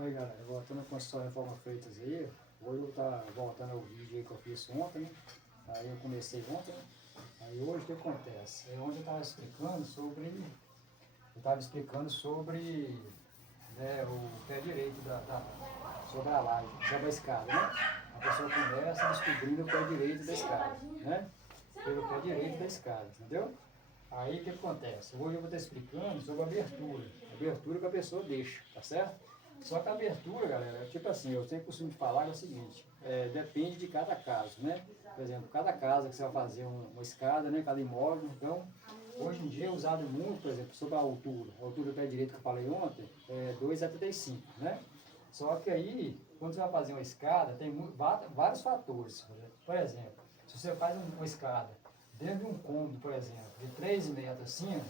Aí galera, voltando com a história de Reforma Freitas aí, hoje eu tá voltando ao vídeo aí que eu fiz ontem, né? Aí eu comecei ontem, né? Aí hoje o que acontece? É onde eu estava explicando sobre o pé direito sobre a laje, sobre a escada, né? A pessoa começa descobrindo o pé direito da escada, né? Pelo pé direito da escada, entendeu? Aí o que acontece? Hoje eu vou estar explicando sobre a abertura que a pessoa deixa, tá certo? Só que a abertura, galera, tipo assim, eu tenho o costume de falar que é o seguinte, depende de cada caso, né? Por exemplo, cada casa que você vai fazer uma escada, né? Cada imóvel, então, hoje em dia é usado muito, por exemplo, sobre a altura do pé direito que eu falei ontem, é 2,75, né? Só que aí, quando você vai fazer uma escada, tem vários fatores. Por exemplo, se você faz uma escada dentro de um cômodo, por exemplo, de 3 metros assim,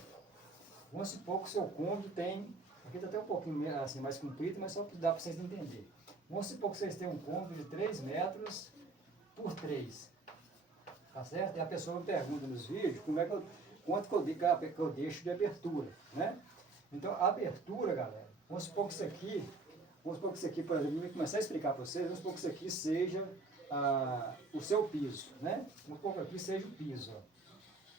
vamos supor que o seu cômodo tem, aqui está até um pouquinho assim, mais comprido, mas só dá para vocês entenderem. Vamos supor que vocês têm um cômodo de 3 metros por 3, tá certo? E a pessoa me pergunta nos vídeos quanto que eu deixo de abertura, né? Então, a abertura, galera, vamos supor que isso aqui, por exemplo, eu começar a explicar para vocês, vamos supor que isso aqui seja o seu piso, né? Vamos supor que aqui seja o piso, ó,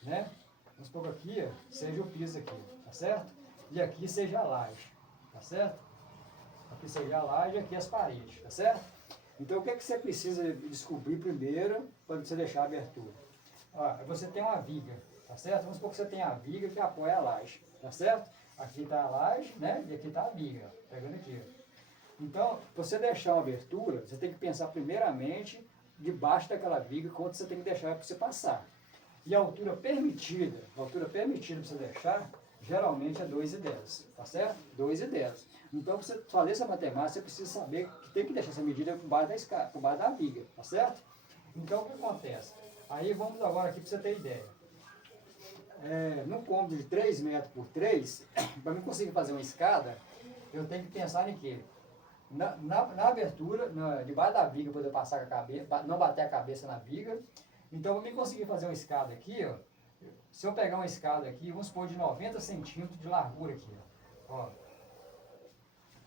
né? Vamos supor que aqui seja o piso aqui, tá certo? E aqui seja a laje, tá certo? Aqui seja a laje e aqui as paredes, tá certo? Então, o que é que você precisa descobrir primeiro para você deixar a abertura? Ó, você tem uma viga, tá certo? Vamos supor que você tem a viga que apoia a laje, tá certo? Aqui está a laje, né? E aqui está a viga, ó, pegando aqui, ó. Então, para você deixar uma abertura, você tem que pensar primeiramente debaixo daquela viga quanto você tem que deixar para você passar. E a altura permitida para você deixar, geralmente é 2,10, tá certo? 2,10. Então, para você fazer essa matemática, você precisa saber que tem que deixar essa medida por baixo da viga, tá certo? Então, o que acontece? Aí, vamos agora aqui para você ter ideia. Num cômodo de 3 metros por 3, para mim conseguir fazer uma escada, eu tenho que pensar em quê? Na abertura, debaixo da viga, poder passar com a cabeça, não bater a cabeça na viga. Então, para mim conseguir fazer uma escada aqui, ó, se eu pegar uma escada aqui, vamos supor de 90 centímetros de largura aqui, ó,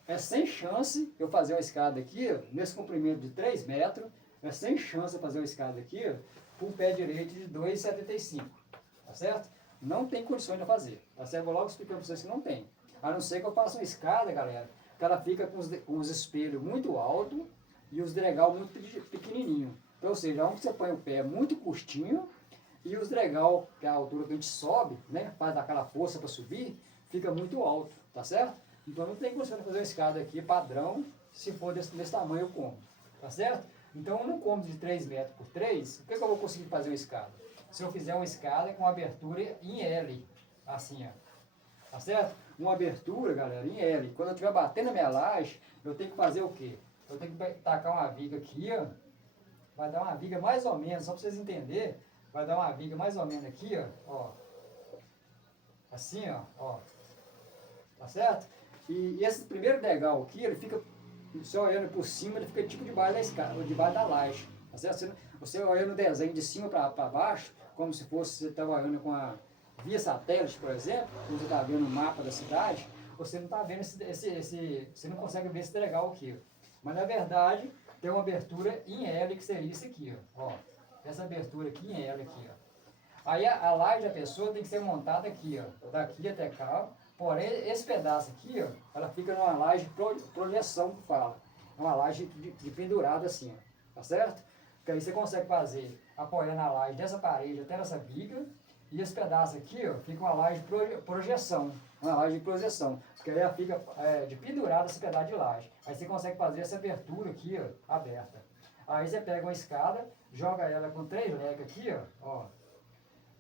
é sem chance eu fazer uma escada aqui, ó, nesse comprimento de 3 metros, é sem chance eu fazer uma escada aqui, ó, com o pé direito de 2,75, tá certo? Não tem condições de fazer, tá certo? Vou logo explicar para vocês que não tem. A não ser que eu faça uma escada, galera, que ela fica com os espelhos muito altos e os degrau muito pequenininho. Então, ou seja, onde você põe o pé é muito curtinho e os degrau, que é a altura que a gente sobe, né, faz aquela força para subir, fica muito alto, tá certo? Então não tem condição de fazer uma escada aqui padrão se for desse tamanho como, tá certo? Então num cômodo de 3 metros por 3, o que eu vou conseguir fazer uma escada? Se eu fizer uma escada com abertura em L, assim, ó, tá certo? Uma abertura, galera, em L. Quando eu estiver batendo a minha laje, eu tenho que fazer o quê? Eu tenho que tacar uma viga aqui, ó. Vai dar uma viga mais ou menos, só para vocês entenderem, vai dar uma viga mais ou menos aqui, ó. Assim, ó. Tá certo? E esse primeiro degrau aqui, ele fica, você olhando por cima, ele fica tipo debaixo da escada, debaixo da laje. Tá certo? Você olhando o desenho de cima para baixo, como se fosse você estava olhando com a via satélite, por exemplo, quando você está vendo o mapa da cidade, você não está vendo você não consegue ver esse degrau aqui. Mas na verdade, tem uma abertura em L, que seria isso aqui, ó. Essa abertura aqui em L aqui, ó. Aí a laje da pessoa tem que ser montada aqui, ó, daqui até cá. Porém, esse pedaço aqui, ó, ela fica numa laje projeção que fala. É uma laje de pendurada assim, ó, tá certo? Porque aí você consegue fazer, apoiando a laje dessa parede até nessa viga, e esse pedaço aqui, ó, fica uma laje de projeção, uma laje de projeção, porque aí ela fica de pendurada esse pedaço de laje. Aí você consegue fazer essa abertura aqui, ó, aberta. Aí você pega uma escada, joga ela com 3 leques aqui, ó,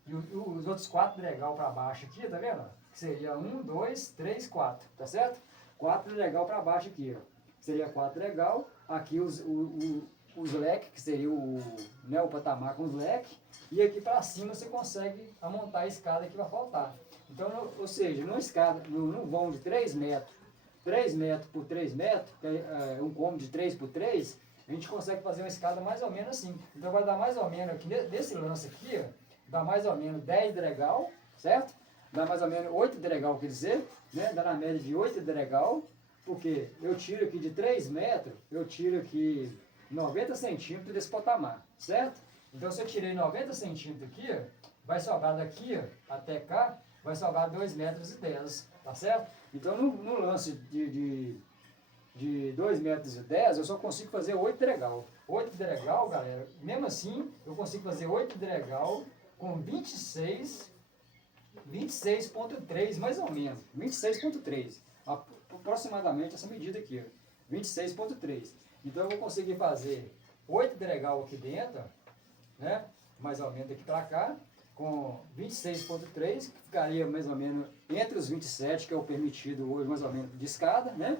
e os outros 4 degrau para baixo aqui, tá vendo? Que seria 1, 2, 3, 4, tá certo? 4 degrau para baixo aqui, ó. Seria 4 degrau, aqui os leques, que seria o patamar com os leques, e aqui para cima você consegue montar a escada que vai faltar. Então, ou seja, numa escada, num vão de 3 metros por 3 metros, que é um cômodo de 3 por 3, a gente consegue fazer uma escada mais ou menos assim. Então vai dar mais ou menos aqui, desse lance aqui, ó, dá mais ou menos 10 degrau, certo? Dá mais ou menos 8 degrau, quer dizer, né? Dá na média de 8 degrau. Porque eu tiro aqui de 3 metros, eu tiro aqui 90 centímetros desse patamar, certo? Então, se eu tirei 90 centímetros aqui, ó, vai sobrar daqui ó, até cá, vai sobrar 2,10 metros, tá certo? Então, no lance de 2,10 metros, eu só consigo fazer 8 degrau. 8 degrau, galera, mesmo assim, eu consigo fazer 8 degrau com 26,3 mais ou menos, 26,3, aproximadamente essa medida aqui, ó, 26,3. Então eu vou conseguir fazer 8 degrau aqui dentro, né, mais ou menos aqui para cá, com 26,3, que ficaria mais ou menos entre os 27, que é o permitido hoje mais ou menos de escada, né,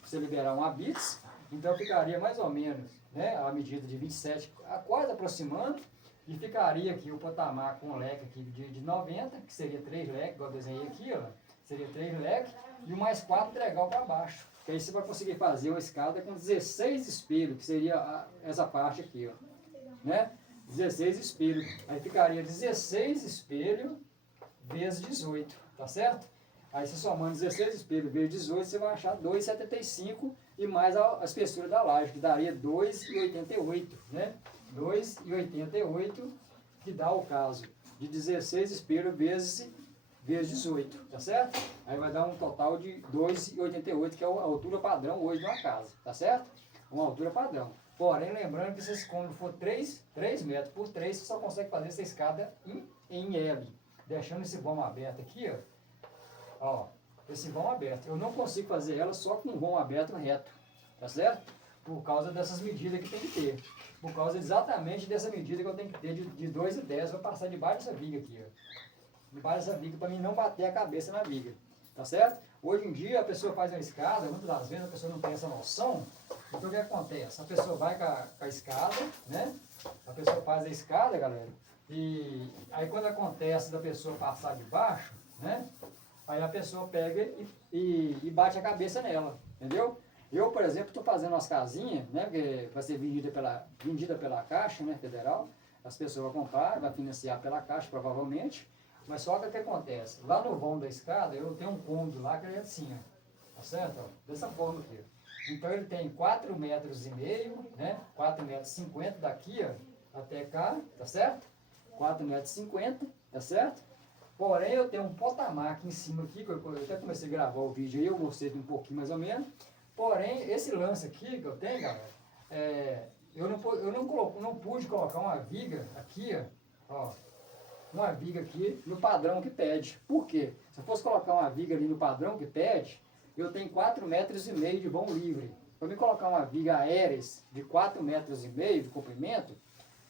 para você liberar 1 bits, então ficaria mais ou menos, né, a medida de 27, quase aproximando, e ficaria aqui o patamar com o leque aqui de 90, que seria 3 leques, igual eu desenhei aqui, ó, seria 3 leques, e o mais 4 degrau para baixo. Que aí você vai conseguir fazer uma escada com 16 espelhos, que seria essa parte aqui, ó, né? 16 espelhos. Aí ficaria 16 espelhos vezes 18, tá certo? Aí você somando 16 espelhos vezes 18, você vai achar 2,75 e mais a espessura da laje, que daria 2,88, né? 2,88, que dá o caso de 16 espelhos vezes 18, tá certo? Aí vai dar um total de 2,88, que é a altura padrão hoje de uma casa, tá certo? Uma altura padrão. Porém, lembrando que se quando for 3 metros por 3, você só consegue fazer essa escada em L. Deixando esse vão aberto aqui, ó, esse vão aberto. Eu não consigo fazer ela só com vão aberto reto, tá certo? Por causa dessas medidas que tem que ter. Por causa exatamente dessa medida que eu tenho que ter de 2,10, vou passar debaixo dessa viga aqui, ó. Debaixo dessa viga, para mim não bater a cabeça na viga, tá certo? Hoje em dia a pessoa faz uma escada, muitas das vezes a pessoa não tem essa noção, então o que acontece? A pessoa vai com a escada, né? A pessoa faz a escada, galera, e aí quando acontece da pessoa passar debaixo, né? Aí a pessoa pega e bate a cabeça nela, entendeu? Eu, por exemplo, estou fazendo umas casinhas, né? Que vai ser vendida pela Caixa, né, Federal. As pessoas vão comprar, vai financiar pela Caixa, provavelmente. Mas só que o que acontece? Lá no vão da escada, eu tenho um cômodo lá que é assim, ó, tá certo? Ó, dessa forma aqui. Então ele tem 4,5 metros, né? 4,50 metros daqui, ó, até cá, tá certo? 4,50 metros, tá certo? Porém, eu tenho um patamar aqui em cima aqui, que eu até comecei a gravar o vídeo aí, eu mostrei um pouquinho mais ou menos. Porém, esse lance aqui que eu tenho, galera, eu não pude colocar uma viga aqui, ó, uma viga aqui no padrão que pede. Por quê? Se eu fosse colocar uma viga ali no padrão que pede, eu tenho 4,5 metros de vão livre. Para me colocar uma viga aéreas de 4,5 metros de comprimento,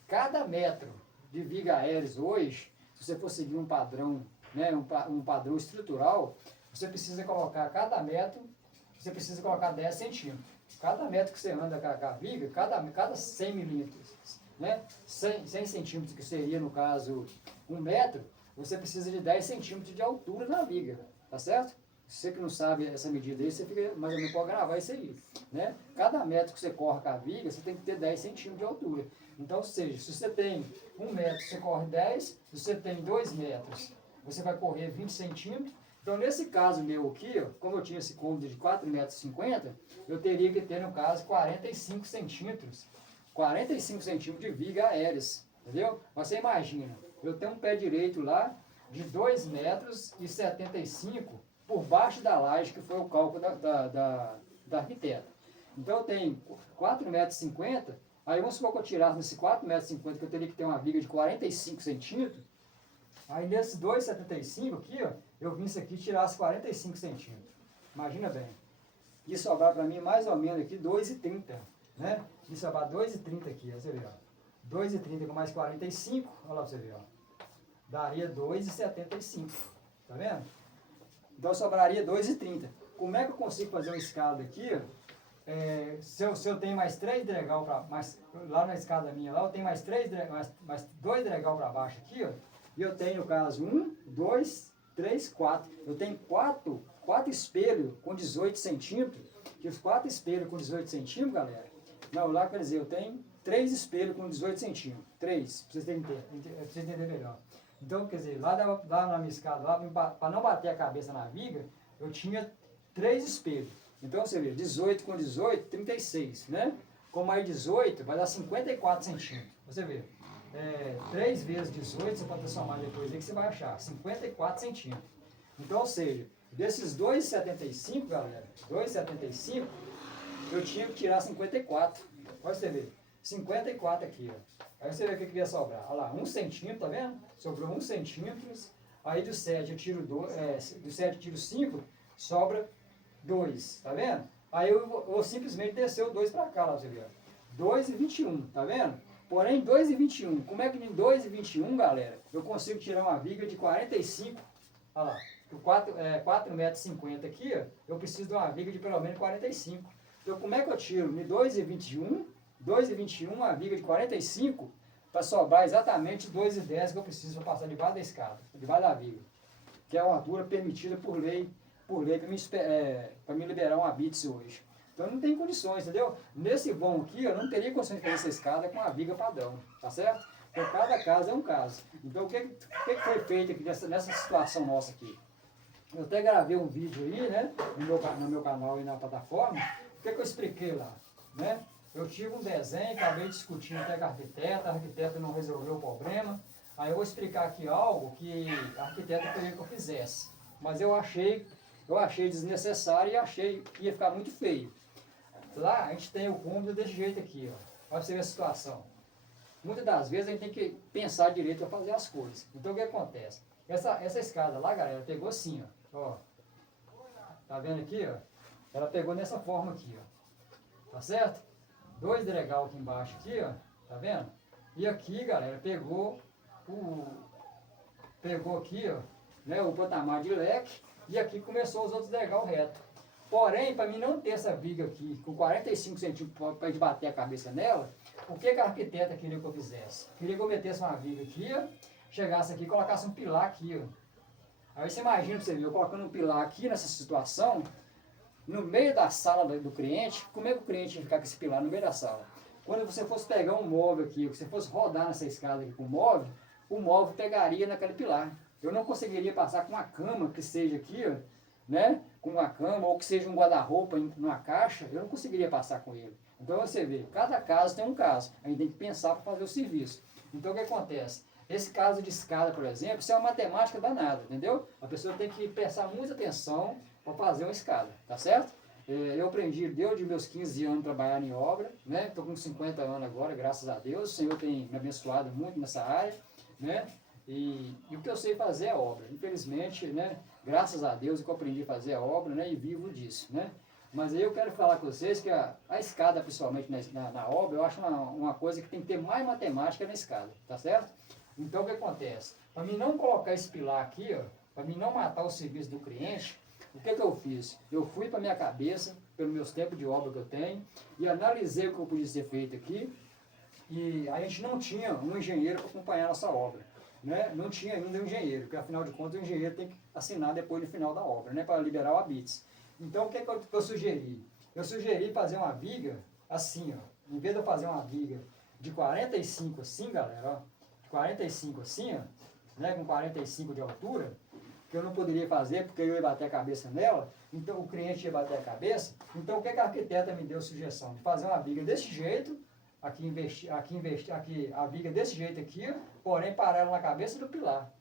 cada metro de viga aéreas hoje, se você for seguir um padrão, né, um padrão estrutural, você precisa colocar cada metro, você precisa colocar 10 centímetros. Cada metro que você anda com a viga, cada 100 milímetros, né, 100 centímetros, que seria, no caso, 1 metro, você precisa de 10 centímetros de altura na viga, tá certo? Você que não sabe essa medida aí, você fica mais ou menos para gravar isso aí, né? Cada metro que você corre com a viga, você tem que ter 10 centímetros de altura. Então, ou seja, se você tem 1 metro, você corre 10, se você tem 2 metros, você vai correr 20 centímetros. Então, nesse caso meu aqui, ó, como eu tinha esse cômodo de 4,50 metros, eu teria que ter, no caso, 45 centímetros. 45 centímetros de viga aéreas, entendeu? Mas você imagina, eu tenho um pé direito lá de 2,75 metros por baixo da laje, que foi o cálculo da arquiteta. Então eu tenho 4,50 metros, aí vamos supor que eu tirasse nesse 4,50 metros, que eu teria que ter uma viga de 45 centímetros, aí nesse 2,75 aqui, ó, eu vim isso aqui e tirasse 45 centímetros. Imagina bem. Ia sobrar para mim mais ou menos aqui 2,30, né? Ia sobrar 2,30 aqui, ó, você vê, ó. 2,30 com mais 45, olha lá pra você ver, ó. Daria 2,75, tá vendo? Então sobraria 2,30. Como é que eu consigo fazer uma escada aqui? Se eu tenho mais 3 degrau lá na escada minha, lá eu tenho mais 2 degrau para baixo aqui, ó, e eu tenho, no caso, 1, 2, 3, 4. Eu tenho 4 espelhos com 18 centímetros, que os 4 espelhos com 18 centímetros, galera, não, lá quer dizer, eu tenho 3 espelhos com 18 centímetros. 3, pra vocês entenderem melhor. Então, quer dizer, lá na minha escada, para não bater a cabeça na viga, eu tinha 3 espelhos. Então você vê, 18 com 18, 36, né? Com mais 18, vai dar 54 centímetros. Você vê, 3 vezes 18, você pode somar depois aí que você vai achar, 54 centímetros. Então, ou seja, desses 2,75, galera, 2,75, eu tinha que tirar 54. Olha você ver, 54 aqui, ó. Aí você vê o que ia sobrar. Olha lá, 1 centímetro, tá vendo? Sobrou 1 centímetro. Aí do 7 eu tiro do 7 eu tiro 5, sobra 2, tá vendo? Aí eu vou simplesmente descer o 2 para cá, lá você vê. 2,21, tá vendo? Porém, 2,21, como é que em 2,21, galera, eu consigo tirar uma viga de 45, olha lá, por 4,50 metros aqui, ó, eu preciso de uma viga de pelo menos 45. Então, como é que eu tiro em 2,21, uma viga de 45, para sobrar exatamente 2,10 que eu preciso para passar debaixo da escada, debaixo da viga, que é uma altura permitida por lei para me liberar um habite hoje. Então não tem condições, entendeu? Nesse vão aqui, eu não teria condições de fazer essa escada com a viga padrão, tá certo? Então cada caso é um caso. Então o que foi feito aqui nessa situação nossa aqui? Eu até gravei um vídeo aí, né, no meu canal e na plataforma. O que eu expliquei lá, né? Eu tive um desenho, acabei discutindo até com a arquiteta não resolveu o problema. Aí eu vou explicar aqui algo que a arquiteta queria que eu fizesse. Mas eu achei desnecessário e achei que ia ficar muito feio. Lá a gente tem o cômodo desse jeito aqui, ó. Olha pra você ver a situação. Muitas das vezes a gente tem que pensar direito para fazer as coisas. Então o que acontece? Essa escada lá, galera, pegou assim, ó. Tá vendo aqui, ó? Ela pegou nessa forma aqui, ó. Tá certo? 2 degrau aqui embaixo, aqui, ó. Tá vendo? E aqui, galera, pegou aqui, ó, né, o patamar de leque. E aqui começou os outros degraus reto. Porém, para mim não ter essa viga aqui, com 45 centímetros para bater a cabeça nela, o que a arquiteta queria que eu fizesse? Queria que eu metesse uma viga aqui, ó, chegasse aqui e colocasse um pilar aqui, ó. Aí você imagina para você ver, eu colocando um pilar aqui nessa situação, no meio da sala do cliente, como é que o cliente ia ficar com esse pilar no meio da sala? Quando você fosse pegar um móvel aqui, você fosse rodar nessa escada aqui com o móvel pegaria naquele pilar. Eu não conseguiria passar com uma cama que seja aqui, ó, né? Com uma cama, ou que seja um guarda-roupa numa caixa, eu não conseguiria passar com ele. Então você vê, cada caso tem um caso. A gente tem que pensar para fazer o serviço. Então o que acontece? Esse caso de escada, por exemplo, isso é uma matemática danada, entendeu? A pessoa tem que prestar muita atenção para fazer uma escada, tá certo? Eu aprendi, desde meus 15 anos, trabalhar em obra, né? Estou com 50 anos agora, graças a Deus. O Senhor tem me abençoado muito nessa área, né? E o que eu sei fazer é obra. Infelizmente, né? Graças a Deus eu aprendi a fazer a obra, né? E vivo disso, né? Mas aí eu quero falar com vocês que a escada, principalmente na obra, eu acho uma coisa que tem que ter mais matemática na escada, tá certo? Então o que acontece? Para mim não colocar esse pilar aqui, ó, para mim não matar o serviço do cliente, o que eu fiz? Eu fui para minha cabeça, pelos meus tempos de obra que eu tenho, e analisei o que eu podia ser feito aqui, e a gente não tinha um engenheiro para acompanhar a nossa obra, né? Não tinha ainda um engenheiro, porque afinal de contas o engenheiro tem que assinar depois do final da obra, né? Para liberar o habite. Então o que eu sugeri? Eu sugeri fazer uma viga assim, ó. Em vez de eu fazer uma viga de 45 assim, galera, ó, 45 assim, ó, né, com 45 de altura, que eu não poderia fazer porque eu ia bater a cabeça nela, então o cliente ia bater a cabeça. Então o que a arquiteta me deu sugestão? De fazer uma viga desse jeito, aqui a viga desse jeito aqui, porém paralela na cabeça do pilar.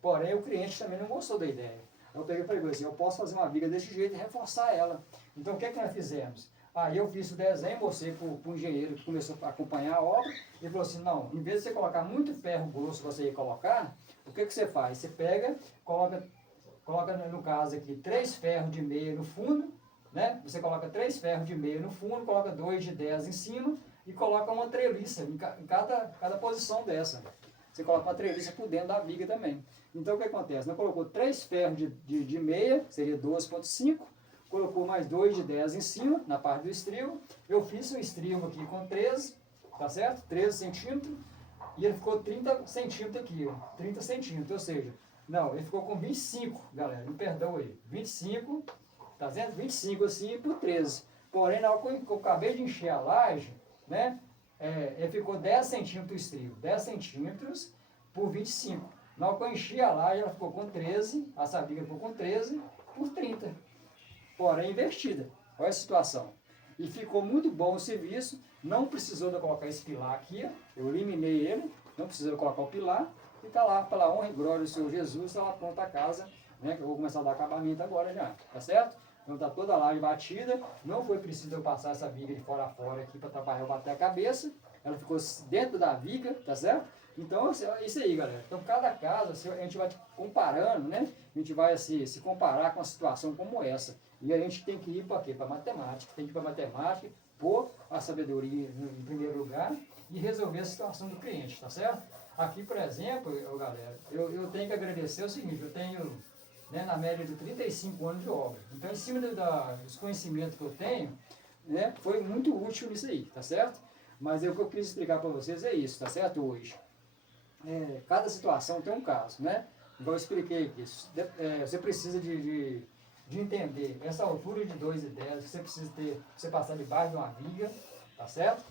Porém o cliente também não gostou da ideia. Eu peguei e falei assim, eu posso fazer uma viga desse jeito e reforçar ela. Então o que nós fizemos? Aí eu fiz o desenho, mostrei para o engenheiro que começou a acompanhar a obra, e falou assim, não, em vez de você colocar muito ferro grosso que você ia colocar, o que você faz? Você pega, coloca no caso aqui 3 ferros de meia no fundo, né? Você coloca 3 ferros de meia no fundo, coloca 2 de 10 em cima e coloca uma treliça em cada posição dessa. Você coloca uma treliça por dentro da viga também. Então o que acontece? Nós colocou 3 ferros de meia, seria 12,5, colocou mais 2 de 10 em cima, na parte do estribo. Eu fiz um estribo aqui com 13, tá certo? 13 centímetros. E ele ficou 30 centímetros aqui, ó. 30 centímetros, ou seja, não, ele ficou com 25, galera, me perdoa aí. 25, tá vendo? 25 assim por 13. Porém, na hora que eu acabei de encher a laje, né? Ele ficou 10 centímetros o estribo. 10 centímetros por 25. Na hora que eu enchi a laje, ela ficou com 13, a sabiga ficou com 13 por 30. Porém invertida. Olha a situação. E ficou muito bom o serviço, não precisou de eu colocar esse pilar aqui, ó. Eu eliminei ele, não precisou colocar o pilar, e está lá, pela honra e glória do Senhor Jesus, está lá pronta a casa, né, que eu vou começar a dar acabamento agora já, tá certo? Então está toda a laje batida, não foi preciso eu passar essa viga de fora a fora aqui para trabalhar eu bater a cabeça, ela ficou dentro da viga, tá certo? Então, é isso aí, galera. Então, cada casa, a gente vai comparando, né? A gente vai se comparar com uma situação como essa. E a gente tem que ir para quê? Para matemática. Tem que ir para matemática, pôr a sabedoria em primeiro lugar e resolver a situação do cliente, tá certo? Aqui, por exemplo, galera, eu tenho que agradecer o seguinte, eu tenho, né, na média de 35 anos de obra. Então, em cima dos conhecimentos que eu tenho, né, foi muito útil nisso aí, tá certo? Mas o que eu quis explicar para vocês é isso, tá certo? Hoje. Cada situação tem um caso, né? Igual eu expliquei aqui, você precisa de entender essa altura de 2,10, você precisa ter, você passar debaixo de uma viga, tá certo?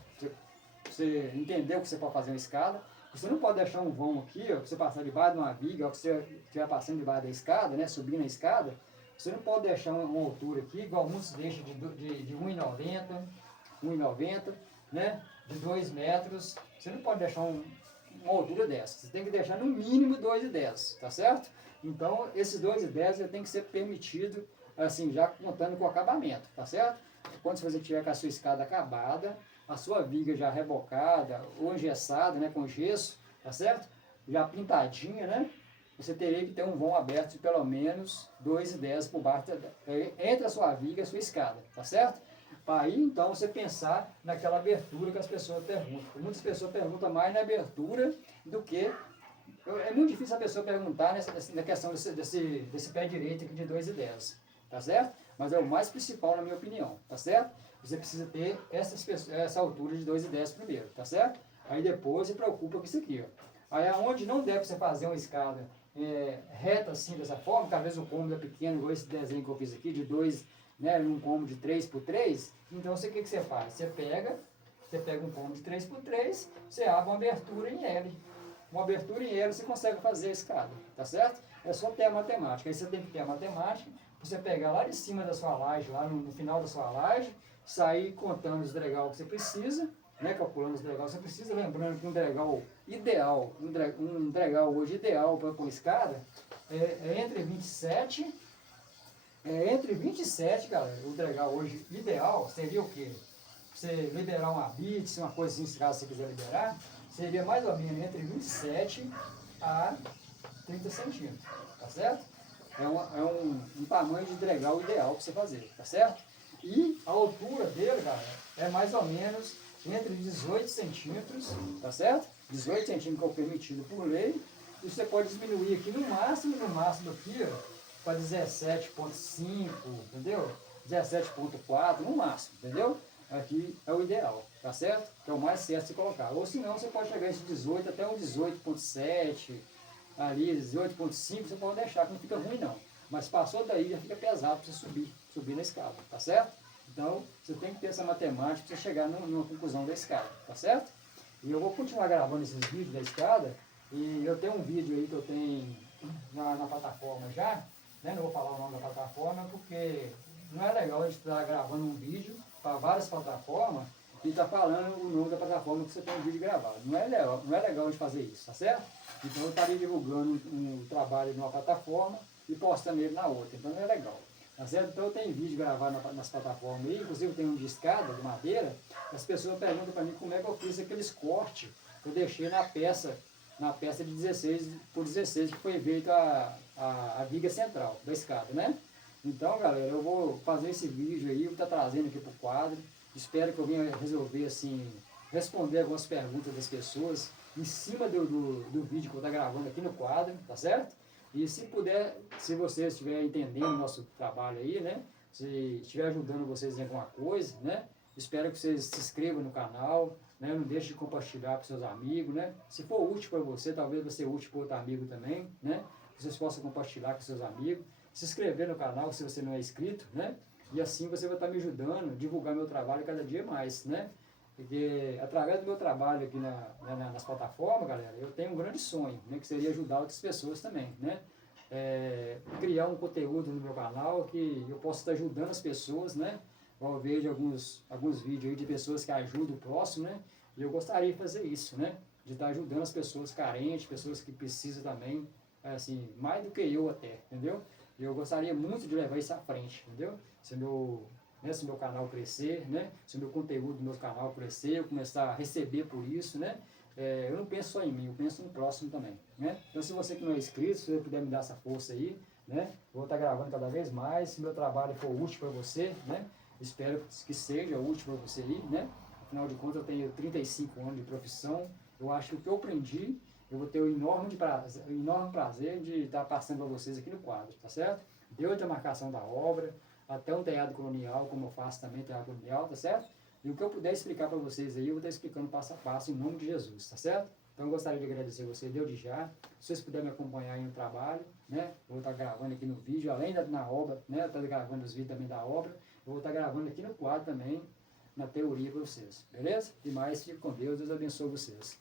Você entender o que você pode fazer na escada. Você não pode deixar um vão aqui, ó, você passar debaixo de uma viga, ó, que você estiver passando debaixo da escada, né? Subindo a escada, você não pode deixar uma altura aqui, igual muitos deixam de 1,90, né? De 2 metros. Você não pode deixar uma altura dessa. Você tem que deixar no mínimo 2,10, tá certo? Então, esses 2,10 tem que ser permitido, assim, já contando com o acabamento, tá certo? Quando você tiver com a sua escada acabada, a sua viga já rebocada ou engessada, né, com gesso, tá certo? Já pintadinha, né? Você teria que ter um vão aberto de pelo menos 2,10 por baixo, entre a sua viga e a sua escada, tá certo? Para aí, então, você pensar naquela abertura que as pessoas perguntam. Muitas pessoas perguntam mais na abertura do que... É muito difícil a pessoa perguntar na questão desse pé direito aqui de 2,10, tá certo? Mas é o mais principal, na minha opinião, tá certo? Você precisa ter essa altura de 2,10 primeiro, tá certo? Aí depois se preocupa com isso aqui, ó. Aí aonde não deve você fazer uma escada reta assim, dessa forma, talvez o cômodo é pequeno, igual esse desenho que eu fiz aqui, de 2, né, um cômodo de 3x3, então o que você faz? Você pega um cômodo de 3x3, você abre uma abertura em L. Uma abertura em L você consegue fazer a escada, tá certo? É só ter a matemática. Aí você tem que ter a matemática, você pegar lá de cima da sua laje, lá no final da sua laje, sair contando os degrau que você precisa, né, calculando os degrau que você precisa, lembrando que um degrau ideal, um degrau hoje ideal para pôr escada, entre 27, entre 27, galera, o degrau hoje ideal seria o quê? Você liberar uma bits, uma coisa assim, se caso você quiser liberar, seria mais ou menos entre 27 a 30 centímetros, tá certo? É um tamanho de degrau ideal para você fazer, tá certo? E a altura dele, galera, é mais ou menos entre 18 centímetros, tá certo? 18 centímetros que é o permitido por lei, e você pode diminuir aqui no máximo aqui, ó, para 17,5, entendeu? 17,4 no máximo, entendeu? Aqui é o ideal, tá certo? Que é o mais certo de colocar. Ou se não, você pode chegar esse 18 até um 18,7, ali 18,5, você pode deixar, que não fica ruim não. Mas passou daí, já fica pesado para você subir na escada, tá certo? Então, você tem que ter essa matemática para você chegar numa conclusão da escada, tá certo? E eu vou continuar gravando esses vídeos da escada, e eu tenho um vídeo aí que eu tenho na plataforma já, né? Não vou falar o nome da plataforma, porque não é legal a gente estar gravando um vídeo para várias plataformas e estar falando o nome da plataforma que você tem um vídeo gravado. Não é legal a gente fazer isso, tá certo? Então eu estaria divulgando um trabalho numa plataforma e postando ele na outra, então não é legal. Tá certo? Então eu tenho vídeo gravado nas plataformas aí, inclusive tem um de escada, de madeira, as pessoas perguntam para mim como é que eu fiz aqueles cortes que eu deixei na peça de 16 por 16 que foi feita a viga central da escada, né? Então, galera, eu vou fazer esse vídeo aí, vou estar trazendo aqui para o quadro, espero que eu venha resolver, assim, responder algumas perguntas das pessoas em cima do vídeo que eu estou gravando aqui no quadro, tá certo? E se puder, se vocês estiverem entendendo o nosso trabalho aí, né? Se estiver ajudando vocês em alguma coisa, né? Espero que vocês se inscrevam no canal, né? Não deixe de compartilhar com seus amigos, né? Se for útil para você, talvez vai ser útil para outro amigo também, né? Vocês possam compartilhar com seus amigos, se inscrever no canal se você não é inscrito, né? E assim você vai estar me ajudando a divulgar meu trabalho cada dia mais, né? Porque através do meu trabalho aqui nas plataformas, galera, eu tenho um grande sonho, né, que seria ajudar outras pessoas também, né? Criar um conteúdo no meu canal que eu possa estar ajudando as pessoas, né? Eu vejo alguns vídeos aí de pessoas que ajudam o próximo, né? E eu gostaria de fazer isso, né? De estar ajudando as pessoas carentes, pessoas que precisam também, assim, mais do que eu até, entendeu? E eu gostaria muito de levar isso à frente, entendeu? Se meu canal crescer, né? Se o meu conteúdo do meu canal crescer, eu começar a receber por isso, né? Eu não penso só em mim, eu penso no próximo também, né? Então, se você que não é inscrito, se você puder me dar essa força aí, né? Eu vou estar gravando cada vez mais, se meu trabalho for útil para você, né? Espero que seja útil para você aí, né? Afinal de contas, eu tenho 35 anos de profissão, eu acho que o que eu aprendi, eu vou ter o enorme prazer de estar passando para vocês aqui no quadro, tá certo? Desde a marcação da obra, até um telhado colonial, como eu faço também telhado colonial, tá certo? E o que eu puder explicar para vocês aí, eu vou estar explicando passo a passo em nome de Jesus, tá certo? Então eu gostaria de agradecer você, desde já. Se vocês puderem me acompanhar aí no trabalho, né? Eu vou estar gravando aqui no vídeo, além da na obra, né? Eu estou gravando os vídeos também da obra, eu vou estar gravando aqui no quadro também, na teoria para vocês, beleza? E mais, fique com Deus, Deus abençoe vocês.